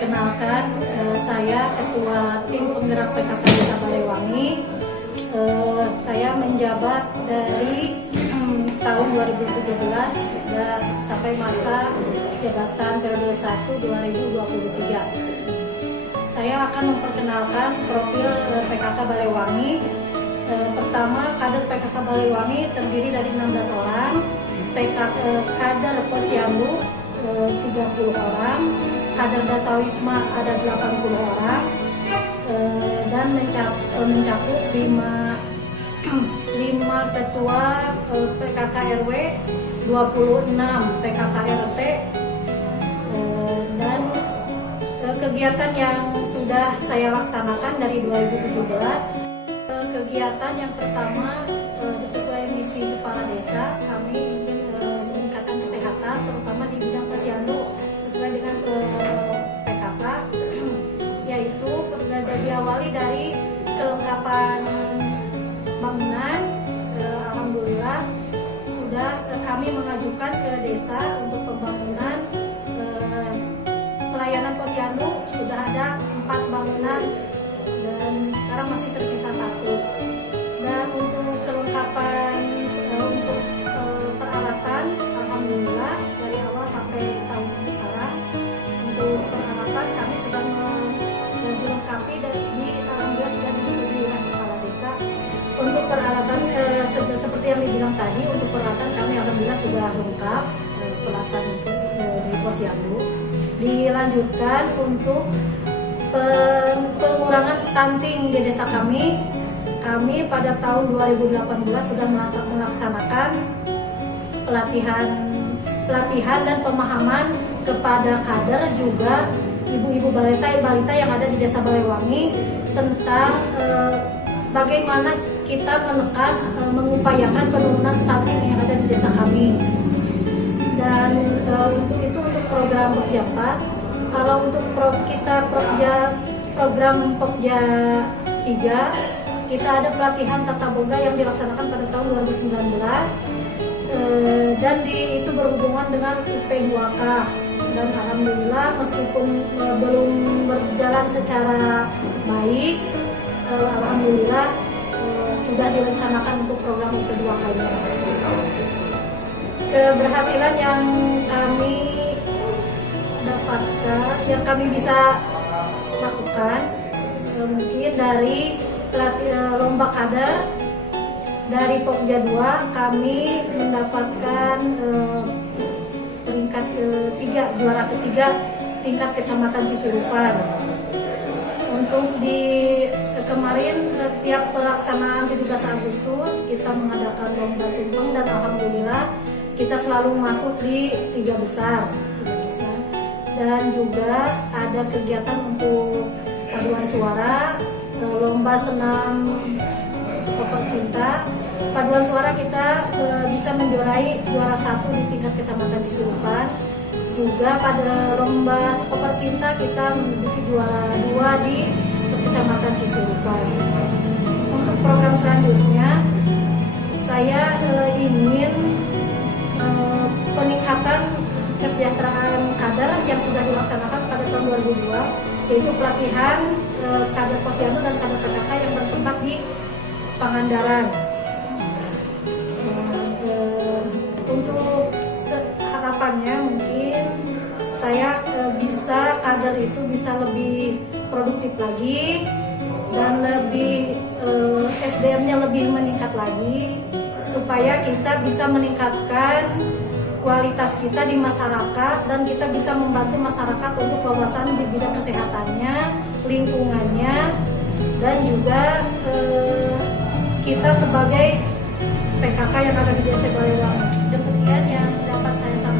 Perkenalkan, saya Ketua Tim Penggerak PKK Desa Balewangi. Saya menjabat dari tahun 2017 dan sampai masa jabatan periode 1 2023. Saya akan memperkenalkan profil PKK Balewangi. Pertama, kader PKK Balewangi terdiri dari 16 orang, kader Posyandu 30 orang, kader Dasawisma ada 80 orang, dan mencakup 5 ketua PKK RW, 26 PKK RT, dan kegiatan yang sudah saya laksanakan dari 2017. Kegiatan yang pertama, sesuai misi kepala desa, kami ingin meningkatkan kesehatan terutama di bidang posyandu sesuai dengan PKK, yaitu diawali dari kelengkapan bangunan. Alhamdulillah sudah kami mengajukan ke desa untuk pembangunan pelayanan posyandu, sudah ada 4 bangunan dan sekarang masih tersisa 1. Dan untuk kelengkapan untuk peralatan, alhamdulillah dari awal sampai tahun sekarang untuk peralatan kami sudah dilengkapi dan alhamdulillah sudah disetujui oleh kepala desa. Untuk peralatan seperti yang dibilang tadi, untuk peralatan kami alhamdulillah sudah lengkap, peralatan di posyandu. Dilanjutkan untuk pengurangan stunting di desa kami. Kami pada tahun 2018 sudah melaksanakan pelatihan dan pemahaman kepada kader juga ibu-ibu balita yang ada di desa Balewangi tentang bagaimana kita menekan, mengupayakan penurunan stunting yang ada di desa kami. Dan untuk program Pokja 4. Kalau untuk program Pokja 3, kita ada pelatihan tata boga yang dilaksanakan pada tahun 2019, dan itu berhubungan dengan UP2K. Dan alhamdulillah meskipun belum berjalan secara baik, alhamdulillah sudah direncanakan untuk program UP2K ini. Keberhasilan yang kami dapatkan, yang kami bisa lakukan, mungkin dari lomba kader dari Pokja 2 kami mendapatkan peringkat ketiga, juara ketiga tingkat kecamatan Cisurupan. Untuk di kemarin tiap pelaksanaan 17 Agustus kita mengadakan lomba tumpeng dan alhamdulillah kita selalu masuk di 3 besar. Dan juga ada kegiatan untuk paduan suara, lomba senam skoper cinta. Paduan suara kita bisa menjuarai juara 1 di tingkat kecamatan Cisurupan. Juga pada lomba skoper cinta kita menduduki juara 2 di kecamatan Cisurupan. Untuk program selanjutnya, saya ingin peningkatan kesejahteraan kader yang sudah dilaksanakan pada tahun 2002, yaitu pelatihan kader posyandu dan kader PKK yang bertempat di Pangandaran. Untuk harapannya mungkin saya bisa kader itu bisa lebih produktif lagi dan lebih SDM-nya lebih meningkat lagi, supaya kita bisa meningkatkan kualitas kita di masyarakat dan kita bisa membantu masyarakat untuk wawasan di bidang kesehatannya, lingkungannya, dan juga kita sebagai PKK yang ada di desa Balewangi. Demikian yang dapat saya sampaikan.